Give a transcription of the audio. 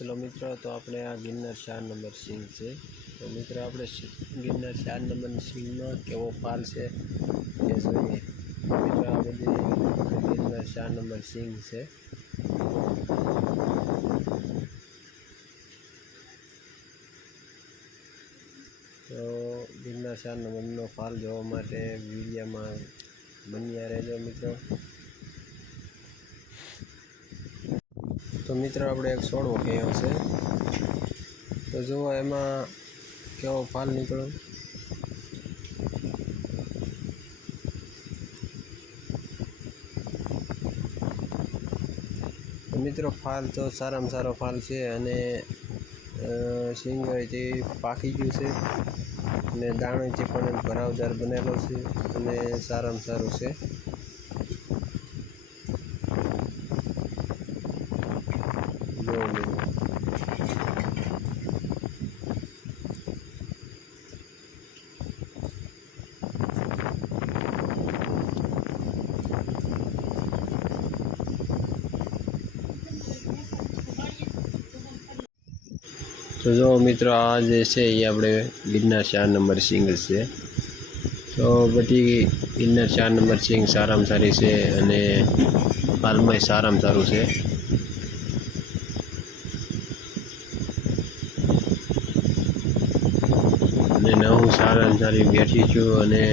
चलो मित्रों तो अपने आ गिरनार 4 नंबर सिंह से तो मित्रों अपने गिरनार 4 नंबर सिंह में केवो फाल से ये જોઈએ मित्रों आ बधी गिरनार 4 नंबर सिंह से तो गिरनार 4 नंबर नो फाल જોવા માટે વિડિયોમાં બન્યા રહેજો मित्रों। तो मित्रों આપણે એક છોડવો કયો છે तो जो एमा केवो फाल निकलो तो मित्रों फाल तो सारा में सारो फाल है अने सींग जे पाकी गयुं छे अने दाणो जे पण भरावदार बनेलो छे अने सारा में सारो छे। तो जो मित्रों आ जे छे ये आपणे गिरनार 4 नंबर सिंग छे। तो बधी गिरनार 4 नंबर सिंग सारा में सारी छे अने हालमां सारा में सारू छे। अने नवुं सारा में सारी बेठी छुं अने